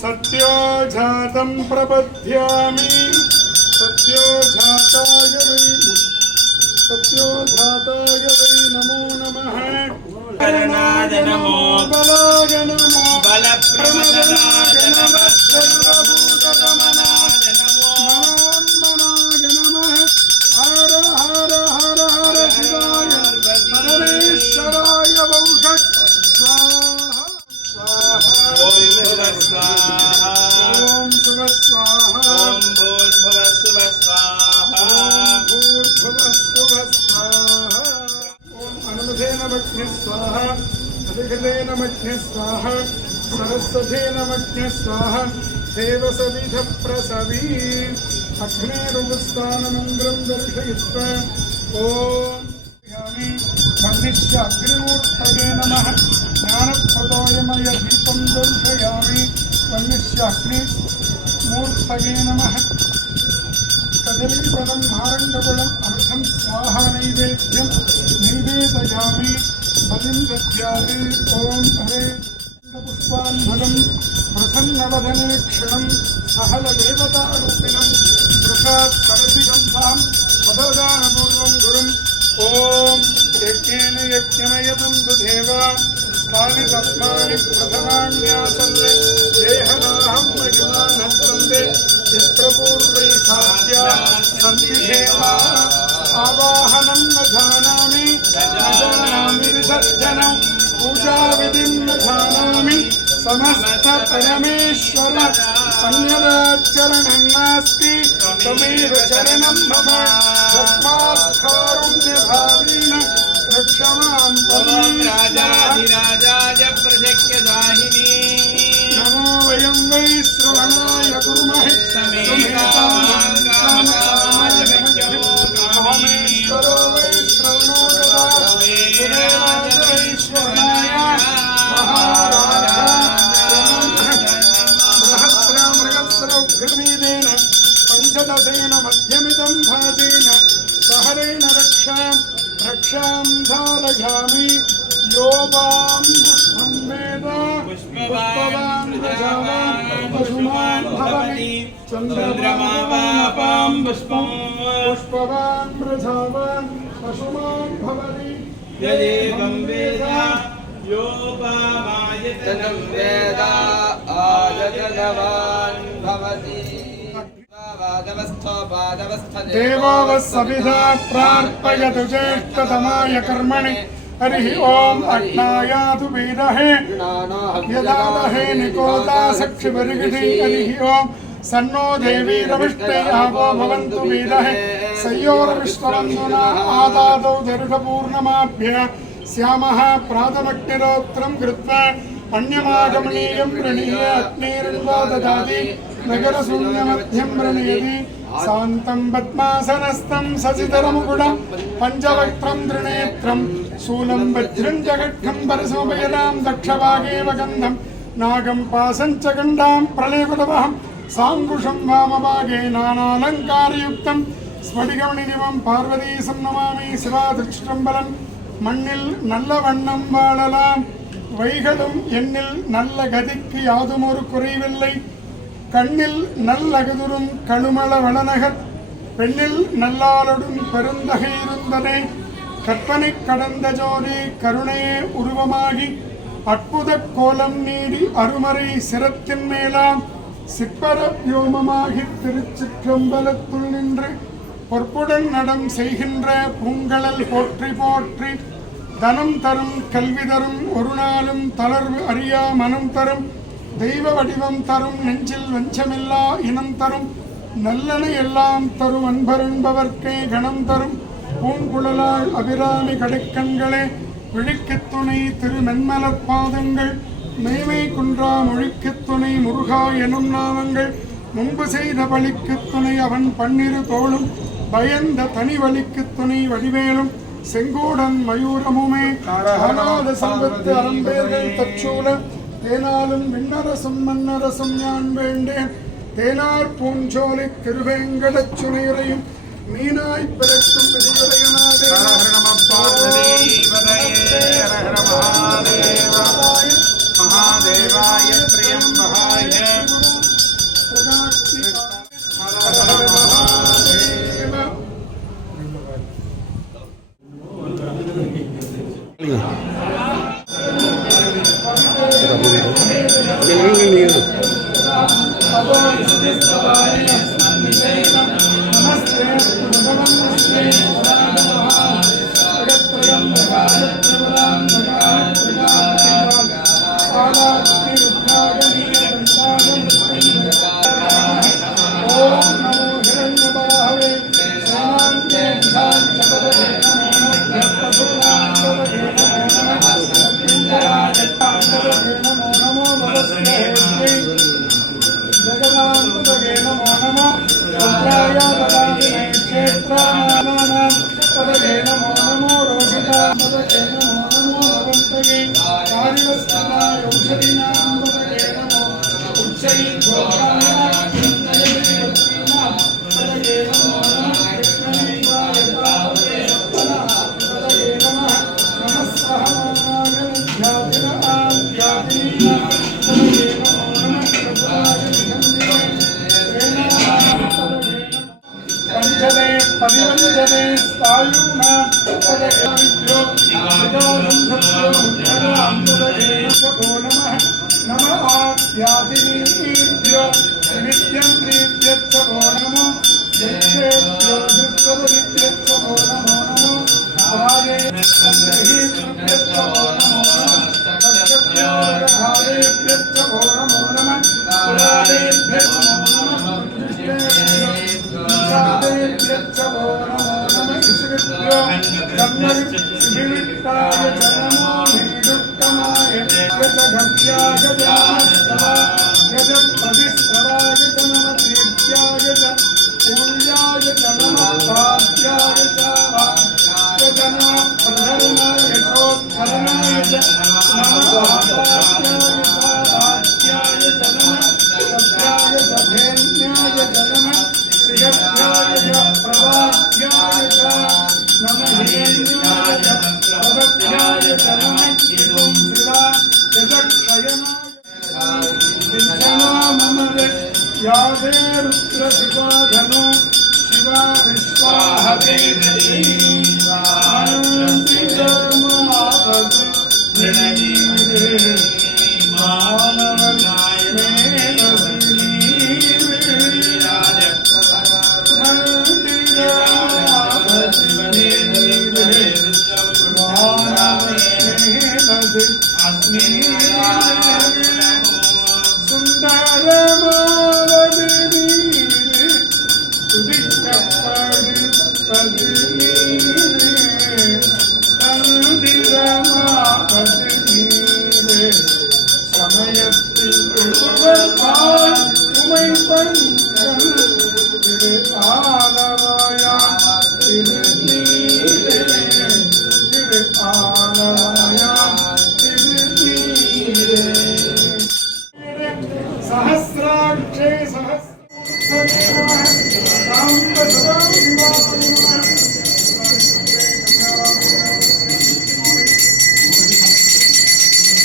சத்யோஜாதம் பிரபத்யாமி சத்யோஜாதாய வை நமோ நமः கருணாத நமோ பலாய நமோ பலப்பிரமதனாத நமः சர்வபூதகமனாத நமோ மனோன்மனாய நமः ஹர ஹர ஹர ஹர சிவாய பரமேஸ்வராய வௌஷக் ஸ்வாஹா ஸ்வாஹா ஓம் புவஸ்வாஹா ஓம் சுவஸ்வாஹா ஓம் பூர்புவஸ்வாஹா भूर्भुवस्सुवस्वाहा ॐ अनुमधेन मग्ने स्वाहा अधिगतेन मग्ने स्वाहा सरस्वतेन मग्ने स्वाहा देवसविधः प्रसवी अग्नेरुपस्थानमन्त्रं दर्शयित्वा ॐ यामि मन्निश्च अग्निमूर्तये नमः ज्ञानप्रदायमय दीपं दर्शयामि मन्निश्च अग्निमूर्तये नमः कदलीफलं नारङ्गफलम् अर्थं स्वाहा नैवेद्यं निवेदयामि बलिं दद्यात् ॐ हरे पुष्पान्फलं प्रसन्नवदने क्षणं सहलदेवतारूपिणं वृषात् सरसिकं तां पददानपूर्वं गुरुम् ॐ यज्ञेन यज्ञमयतं सुदेवा तानि तस्मानि प्रथमान्यासन्ते देहदाहं महिमानस्तन्ते यत्र पूर्वै साध्या सन्ति देवा आवाहनं न जानामि विसर्जनं पूजाविधिं न जानामि समस्त परमेश्वर अन्यदाचरणं नास्ति त्वमेव चरणं मम तस्मात् कारुण्यभावेन रक्ष मां ओम राजाधिराजाय प्रजक्यदाहिनी नमो वयं वै श्रवणाय कुर्महे कामेश्वरो वै श्रवणो ददा वैश्वराय बृहस्रमृगस्रौघ्रमीदेन पञ्चदशेन मध्यमिदं भाजेन सहरेण रक्षां धारयामि यो वां पुष्पं वेद पुष्पवान् प्रजावान् पशुमान् भवति चन्द्रमा वापां पुष्पं पुष्पवान् प्रजावान् पशुमान् भवति यदेवं वेद योपामायतनं वेद आयतनवान् भवति देवावस्सविधा प्रार्पयतु ज्येष्ठतमाय कर्मणि हरिः ॐ अग्नायातु वेदहे यदादहे निकोता सक्षिपरिगिषि हरिः ॐ सन्नो देवी रविष्टे आवो भवन्तु वेदहे सयोर्विश्ववन्दना आदादौ दर्शपूर्णमाभ्य श्यामः प्रातमग्निरोत्रं कृत्वा अन्यमागमनीयं प्रणीय अग्निर्वा ददाति नगरशून्यमध्यं प्रणयति शान्तं पद्मासनस्थं शशिधरमुकुटं पञ्चवक्त्रं त्रिनेत्रं शूलं वज्रं जगड्खं परशोभयदां दक्षभागे वगन्धं नागं पासञ्चगण्डां प्रलेपतवहं साङ्कुशं वामभागे नानालङ्कारयुक्तं स्फटिकमणिनिवं पार्वतीसं नमामि शिवाधिष्टम्बरं மண்ணில் நல்ல வண்ணம் வாழலாம் வைகளும் எண்ணில் நல்ல கதிக்கு யாதுமொரு குறைவில்லை கண்ணில் நல்லகதுரும் கழுமள வளநகர் பெண்ணில் நல்லாளடும் பெருந்தகை இருந்தனே கற்பனை கடந்த ஜோதி கருணையே உருவமாகி அற்புத கோலம் நீடி அருமறை சிரத்தின் மேலாம் சிற்பர வியோமமாகி திருச்சிற்றம்பலத்துள் நின்று பொற்புடன் நடம் செய்கின்ற பூங்கழல் போற்றி போற்றி தனம் தரும் கல்வி தரும் ஒரு நாளும் தளர்வு அறியா மனம் தரும் தெய்வ வடிவம் தரும் நெஞ்சில் வஞ்சமில்லா இனம் தரும் நல்லன எல்லாம் தரும் அன்பருண்பவர்க்கே கணம் தரும் பூங்குழலாள் அபிராமி கடைக்கண்களே விழிக்குத் துணை திருமென்மலர் பாதங்கள் மெய்மை குன்றா மொழிக்குத் துணை முருகா எனும் நாமங்கள் முன்பு செய்த பலிக்குத் துணை அவன் பன்னிரு தோளும் பயந்த தனி வலிக்குத் துணை வடிவேலும் செங்கோடன் மயூரமுமே அநாத சம்பத்து அறம்பேர்கள் தச்சூல தேனாலும் விண்ணரசும் மன்னரசும் ஞான் வேண்டேன் தேனார் பூஞ்சோலை திருவேங்கடச் சுனையுறையும் மீனாய் பிறக்கும் விதியுரையனாதே மகாதேவாய பிரியம்பகாய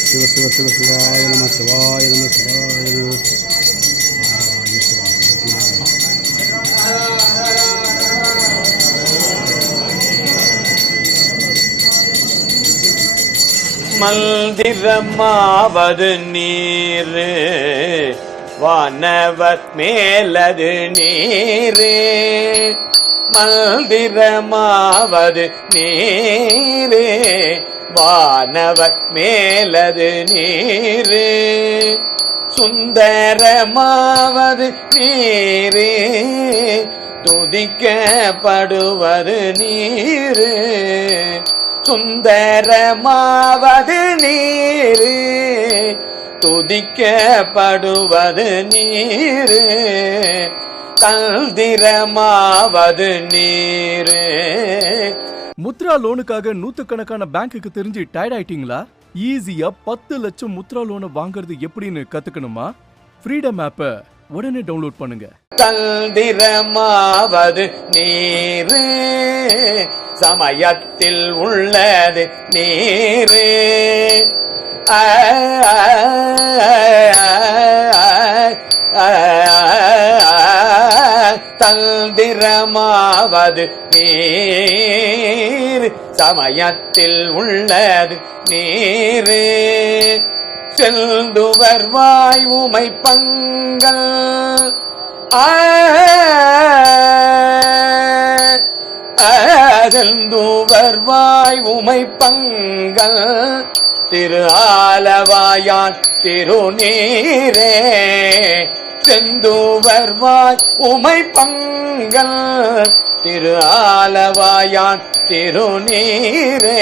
சிவ சிவ சிவ சிவாய நம சிவாய நம சிவாய நம. மல்திரமாவது நீர் வானவர் மேலது நீர். மல்திரமாவது நீர் வானவர் மேலது நீர். சுந்தரமாவது நீர் துதிக்கப்படுவது நீர். சுந்தரமாவது நீர் துதிக்கப்படுவது நீர். கல்திரமாவது நீர். முத்ரா லோனுக்காக நூத்துக்கணக்கான பேங்க்குக்கு தெரிஞ்சு டயர்ட் ஆயிட்டீங்களா? ஈஸியா 10 லட்சம் முத்ரா லோனை வாங்குறது எப்படின்னு கத்துக்கணுமா? ஃப்ரீடம் ஆப்பை உடனே டவுன்லோட் பண்ணுங்க. கல்திரமாவது நீர் சமயத்தில் உள்ளது நீர். தந்திரமாவது நீர் சமயத்தில் உள்ளது நீர். செல்துவர் வாய் உமை பங்கல் செல்துவர் வாய் உமை பங்கல் திரு ஆலவாயான் திருநீரே. செந்துவர் வாய் உமை பங்கல் திரு ஆலவாயான் திருநீரே.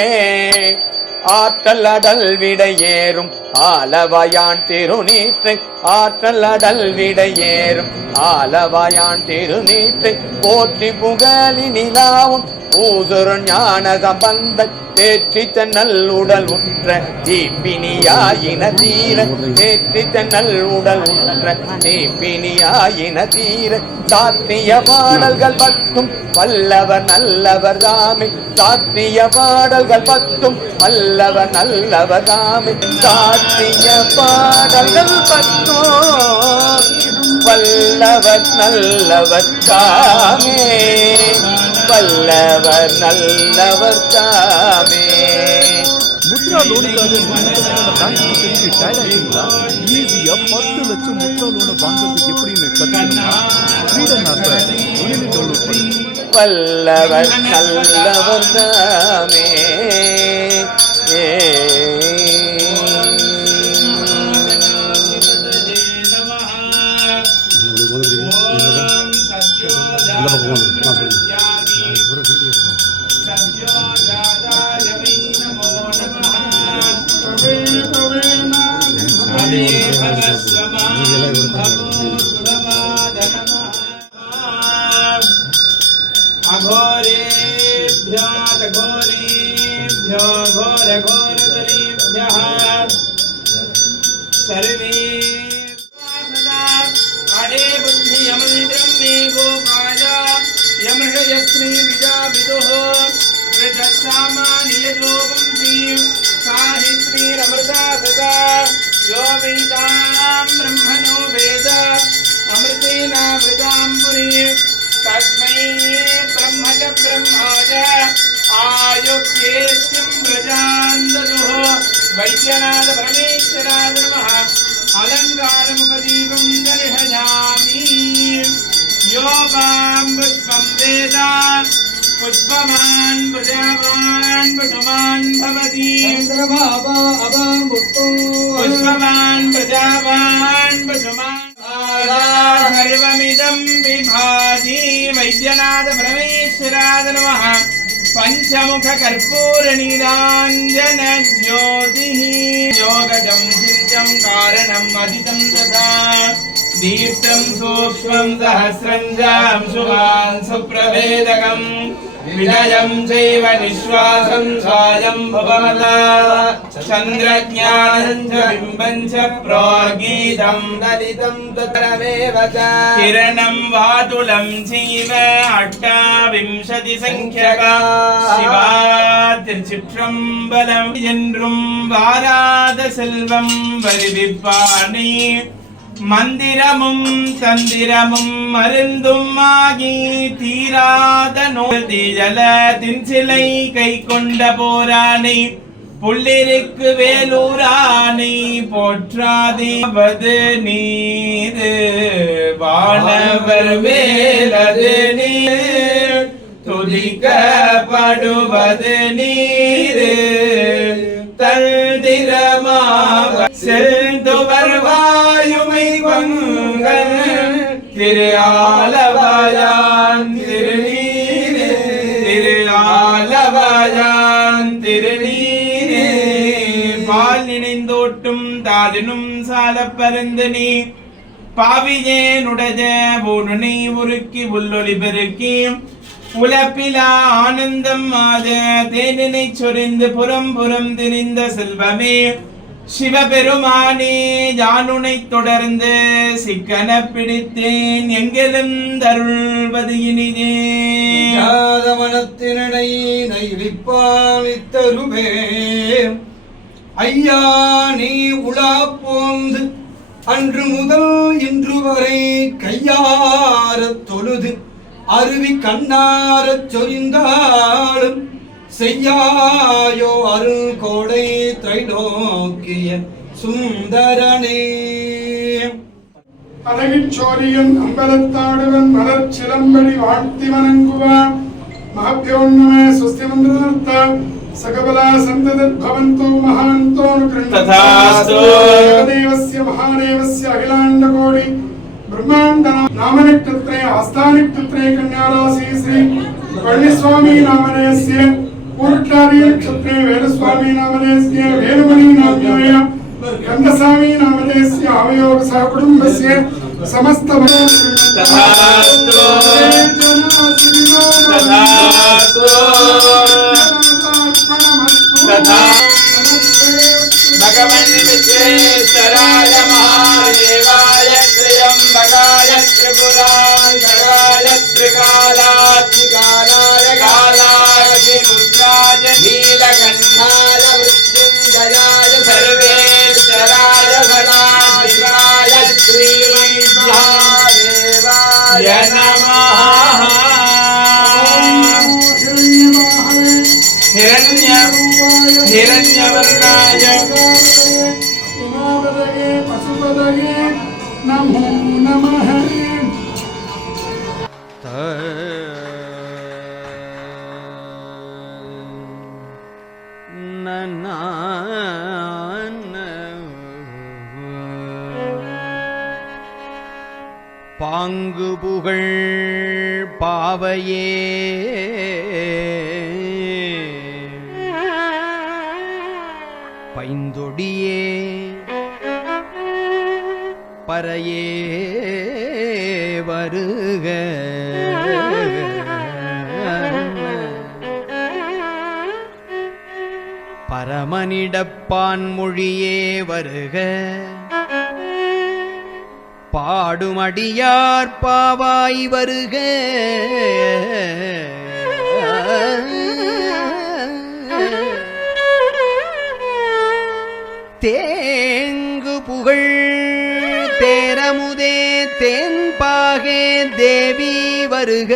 ஆற்றல் அடல் விடையேறும் ஆலவாயான் திருநீற்றை. ஆற்றல் அடல் விடையேறும் ஆலவாயான் திருநீற்றை. போற்றி புகழி நிலாவும் ஊசுர ஞான சம்பந்த தேற்றித்த நல்லுடல் உற்ற தீப்பினியாயின தீர. தேற்றித்த நல்லுடல் உற்ற தீப்பினியாயின தீர. சாத்திய பாடல்கள் 10 வல்லவர் நல்லவர் தாமே. சாத்திய பாடல்கள் 10 வல்லவர் நல்லவர் தாமே. சாத்திய பாடல்கள் 10 வல்லவர் நல்லவர் தாமே. வல்லவர் நல்லவர் தாமே. முத்ரா லோனுக்காக நூத்துக்கணக்கான பேங்க்குக்கு தெரிஞ்சு டயர்ட் ஆயிட்டீங்களா? ஈஸியா 10 லட்சம் முத்ரா லோனை வாங்குறது எப்படின்னு கத்துக்கணுமா? ஃப்ரீடம் ஆப்பை உடனே டவுன்லோட் பண்ணுங்க. வல்லவர் நல்லவர் தாமே. अघोरेभ्यो घोरेभ्यो घोर घोरतरेभ्यः सर्वे अरे बुद्धि यमन्त्रं मे गोपाल यमहयश्री विजा विदुः रजसामान्यजोगुंसी साहित्रीरमृता सदा यो वेदां ब्रह्मणो वेद अमृतेनामृतां पुरी तस्मै ब्रह्मज ब्रह्माज आयुक्तेस्यं प्रजान्दनुः वैद्यनाथ परमेश्वराय नमः अलङ्कारमुपदीपं दर्शयामि यो वां पुष्पं वेद पुष्पवान् प्रजावान् पशुमान् भवति पुष्पवान् प्रजावान् पशुमान् सर्वमिदं विभाति वैद्यनाथ परमेश्वराय नमः पंचमुख कर्पूर नीलाञ्जन ज्योतिः योगजं चिन्तं कारणम् अदितं तथा दीप्तं सूक्ष्मं सहस्रं जां शुभान् सुप्रभेदकम् विनयं चैव निश्वासं स्वायं भवमला चन्द्रज्ञानं च बिम्बं च प्रोर्गीतं ललितं तत्रमेव च किरणं वातुलं चैव 28 संख्यका शिवा திருச்சிற்றம்பலம் என்றும் வாராத செல்வம் வருவிப்பானே மந்திரமும் தந்திரமும் மருந்தும் ஆகி தீராத நோய் தீஜல தின்சிலை கை கொண்ட போரானை புள்ளிருக்கு வேலூரானை போற்றாதேவது நீரு வானவர் வேலது நீர் துதிக்கப்படுவது நீரு தந்திரமாக செல்துவர் வாயுமை பங்கன் திரு ஆலவாயான் திருநீரே திரு ஆலவாயான் திருநீரே பால் நினைந்தோட்டும் தாதினும் சால பருந்து நீ பாவியேனுடைய பூனுனை உருக்கி உள்ளொளி பெருக்கி உலப்பிலா ஆனந்தம் மாத தேனினை சொரிந்து புறம் புறம் திரிந்த செல்வமே சிவபெருமானே யானுனை தொடர்ந்து சிக்கன பிடித்தேன் எங்கெலும் தருள்வது இனிதே மனத்தினை நைவிப்பாலித்தருவே ஐயா நீ உலா போந்து அன்று முதல் இன்று வரை கையாரத் தொழுது அருவி கண்ணாரச் சொரிந்தாலும் செய்யாயோ அருள் கோடை திரைலோக்கிய சுந்தரனே அழகிச்சோரியன் அம்பலத்தாடுவன் மலர் சிலம்படி வாழ்த்தி வணங்குவான் மகப்யோன்னமே சுஸ்தி மந்திரத்த சகபலா சந்ததத்பவந்தோ மகாந்தோ ததாஸ்து தேவஸ்ய மகாதேவஸ்ய அகிலாண்ட கோடி ब्रह्मांड नामनिक्षत्रे आस्थानिक्षत्रे कन्याराशि श्री पळनिस्वामी नामनेस्य पूर्णादि नक्षत्रे वेलस्वामी नामनेस्य वेलुमणि नाम्याय गंधस्वामी नामनेस्य आवयोग सह कुटुंबस्य समस्त तथास्तु तथा भगवन् विश्वेश्वराय महादेवाय त्र्यम्बकाय त्रिपुरान्तकाय त्रिकालात्मिकालाय कालाय रुद्राय नीलकण्ठाय मृत्युञ्जयाय सर्वेश्वराय सदाशिवाय श्रीमहादेवाय नमः हिरण्यवर्णाय पशुपदये नमो नमः பாங்கு புகழ் பாவையே பைந்தொடியே பறையே வருக பரமனிடப்பான் மொழியே வருக பாடுமடியார் பாவாய் வருக தேங்கு புகழ் தேரமுதே தேன்பாகே தேவி வருக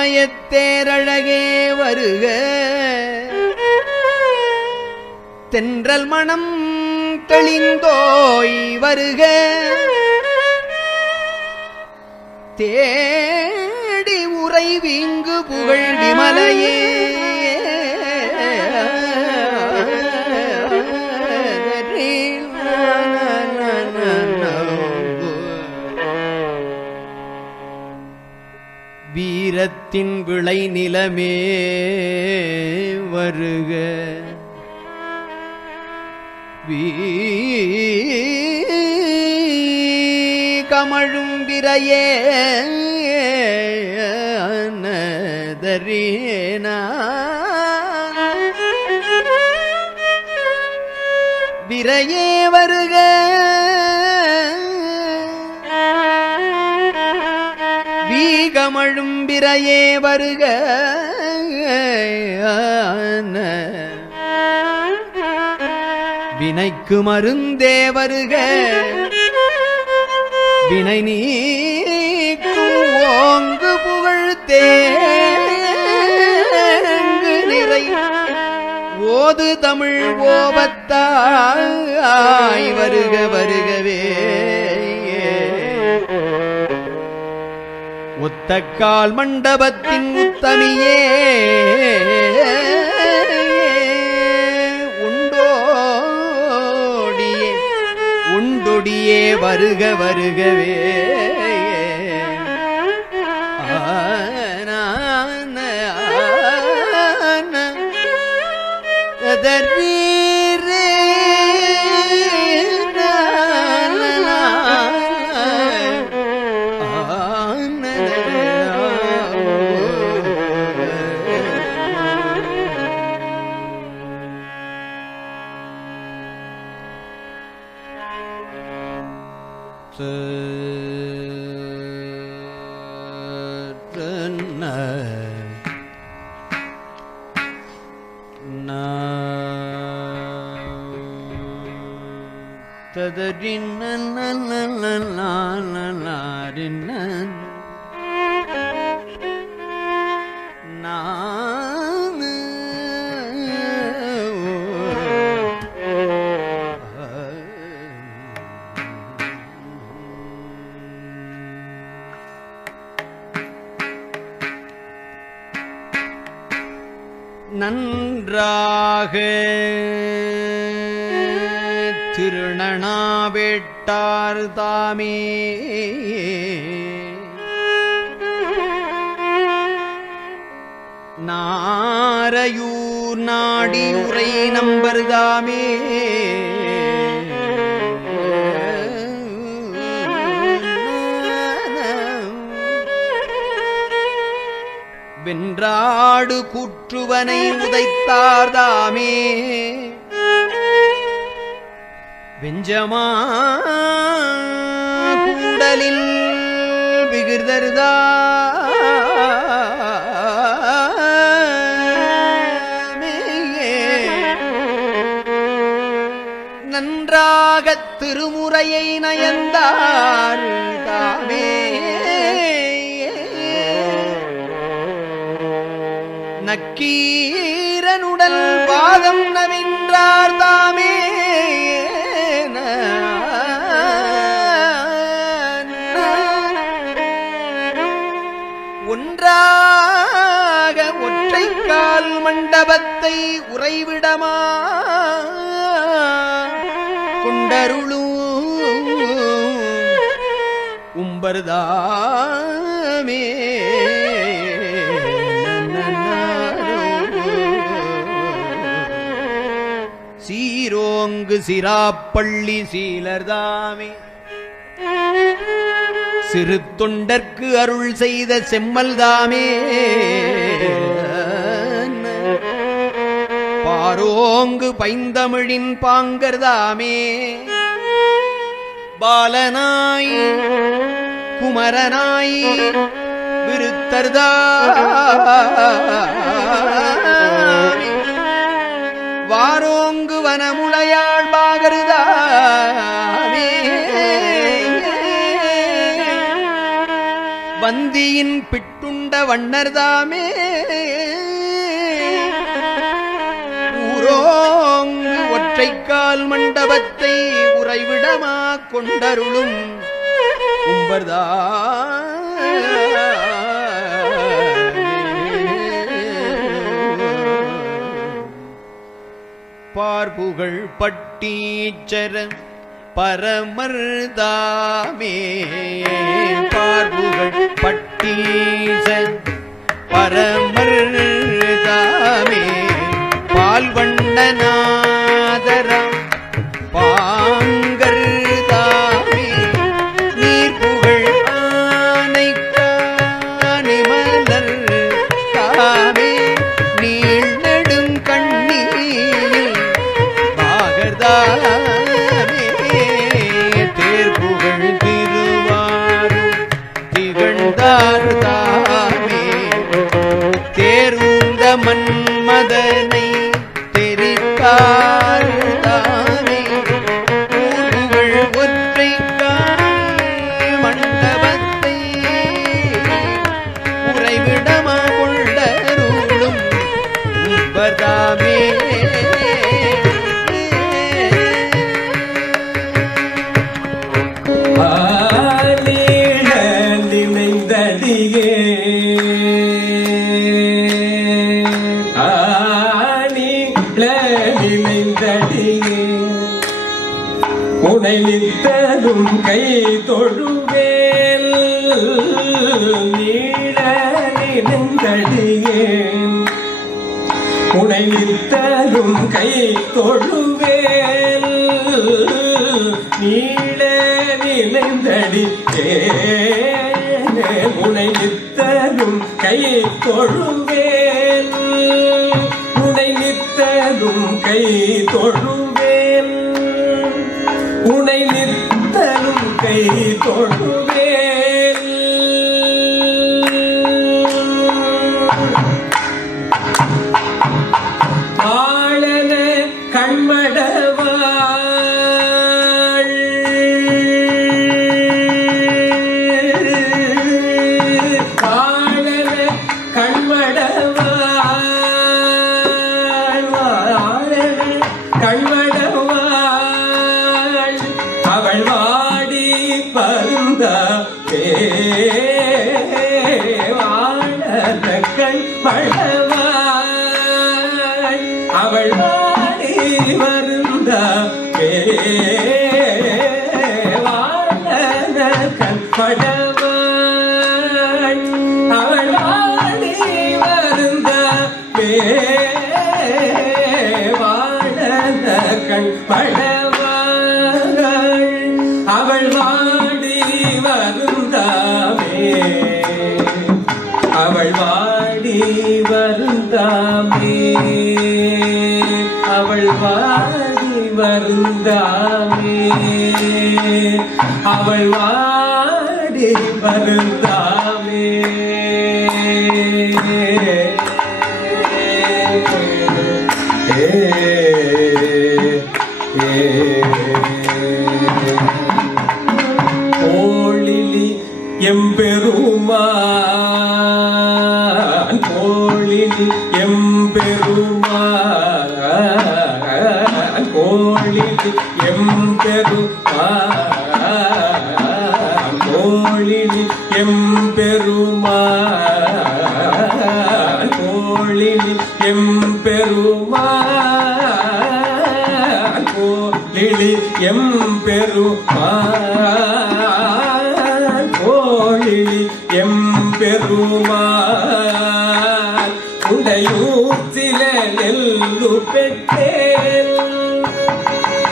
தேசோமயத்தேரழகே வருக தென்றல் மணம் தெளிந்தோய் வருக தேடி உறை வீங்கு புகழ் விமலையே வீரத்தின் விளை நிலமே வருக கமழும் விரையே நதரேனா விரையே வருக வீகமழும் விரையே வருக வினைக்கு மருந்தே வருக வினை நீக்கும் ஓங்கு புகழ்த்தேங்கு நிறை ஓது தமிழ் ஓபத்தாய் வருக வருகவே ஒத்தக்கால் மண்டபத்தின் உத்தமியே உண்டொடியே வருக வருகவே நன்றாக திருநணாவேட்டார் தாமே நாரையூர் நாடியுரை நம்பர்தாமே வென்றாடு கூற்றுவனை உதைத்தார்தாமே வெஞ்சமா கூடலில் விகிர்தர்தாமே நன்றாகத் திருமுறையை நயந்தார் தாமே நக்கீரனுடல் பாதம் நவின்றார் தாமே ஒன்றாக ஒற்றைக்கால் மண்டபத்தை உறைவிடமா கொண்டருளும் உம்பர்தாமே சீரோங்கு சிராப்பள்ளி சீலர்தாமே சிறு தொண்டர்க்கு அருள் செய்த செம்மல்தாமே பாரோங்கு பைந்தமிழின் பாங்கர்தாமே பாலனாய் குமரனாய் விருத்தர்தாமே வாரோங்கு வனமுளையாள் பாகருதாமே வந்தியின் பிட்டுண்ட வண்ணர்தாமே ஊரோங்கு ஒற்றைக்கால் மண்டபத்தை உறைவிடமா கொண்டருளும் உம்பர்தா பார்புகழ் பட்டீச்சர பரமர்தாமே பார்புகழ் பட்டீச்சர் பரமர்தாமே பால்வண்ணநாதரம் கை தொழுவேல் நீள நினைந்தடியேன் உனை நித்தலும் கை தொழுவேல் நீள நினைந்தடியேன் உனை நித்தலும் கை தொழுவேல் உனை நித்தலும் கை தொழுவேல் உனை நித்தலும் கை தொழுவேல் ஆளன கண்மடவாள் ஆளன கண்மடவாள் ஆளன கண்மடவாள் அவள் வாடி பருந்த வாழன கண்மடவாள் அவள் வாடி வருந்த வாழன கண்மடவாள் அவள் வாடி வருந்த வாழன கண்மடவாள் அவள் வாடி வருந்தாமே அவள் வாடி வருந்தாமே அவள் வாடி வருந்தாமே அவள் வாடி வருந்தாமே கோழிலி எம்பெருமான் கோழிலி எம்பெருமான் கோழிலி எம்பெருமான் கோழிலி எம்பெருமான் கோழிலி எம்பெருமான் கோழிலி எம்பெருமான் கோழிலி எம்பெருமான் குண்டையூற்றில நெல்லு பெற்றேன்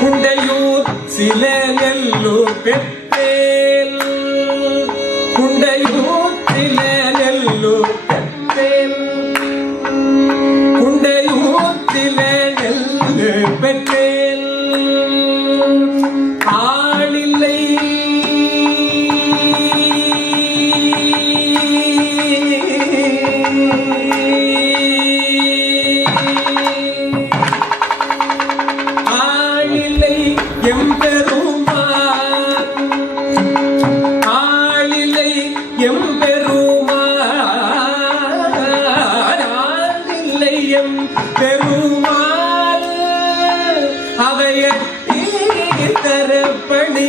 குண்டையூர் சில நெல்லு பெற்றேன் குண்டையூற்றில நெல்லு பெற்றேன் குண்டையூற்றில நெல்லு பெற்றேன் ஆளில்லை ஆளில்லை எம்பெருமான் ஆளில்லை எம்பெருமான் ஆளில்லை எம்பெருமான் அவையட்டி தரப்பணி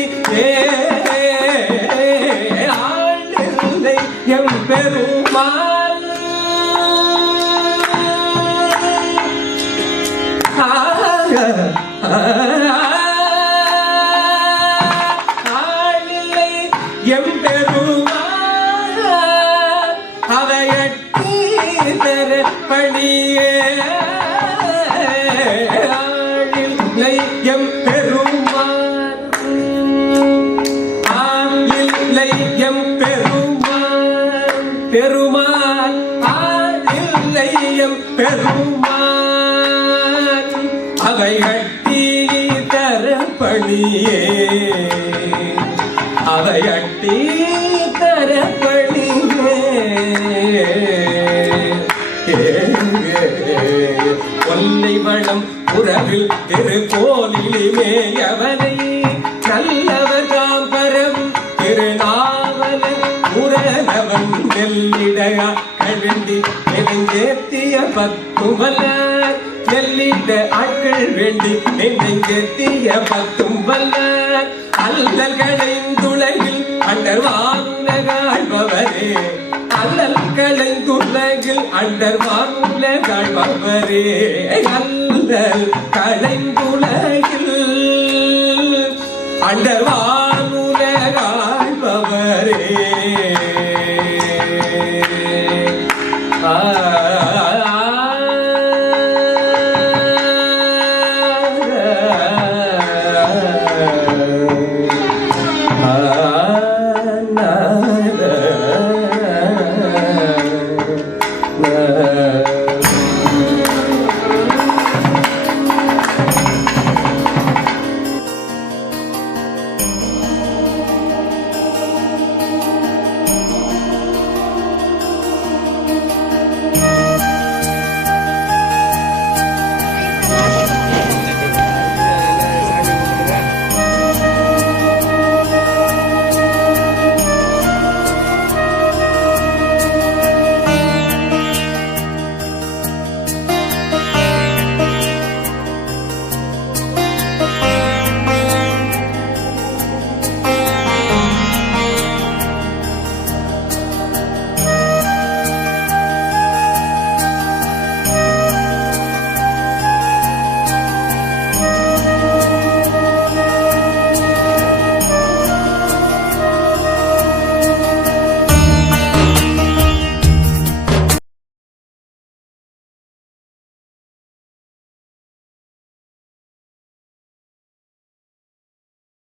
ஆளில்லை எம்பெருமான் ஆளில்லை எம்பெருமான் அவையட்டி தரப்பணியே ஆளில்லை எம்பெருமான் ஆளில்லை எம்பெருமான் பெருமான் ஆளில்லை எம்பெருமான் அவையட்டி தரப்பணியே அவையட்டி தரப்பணியே கொல்லை வளம் உறவில் திருக்கோலிலுமேயவனை நல்லவர் காம்பரம் திருநாவலன் உறவன் நெல்லிடகா கழுந்தி நெடுஞ்சேத்திய பத்துமலர் நெல்லிட ஆட்கள் வேண்டி நெடுஞ்சேத்திய பத்தும்பலர் அல்லல் களைந்துலகில் அண்டர்வானுலகாழ்பவரே அல்லல் களைந்துலகில் அண்டர்வானுலகாழ்பவரே அல்லல் களைந்துலகில் அண்டர்வானுலக அமரரே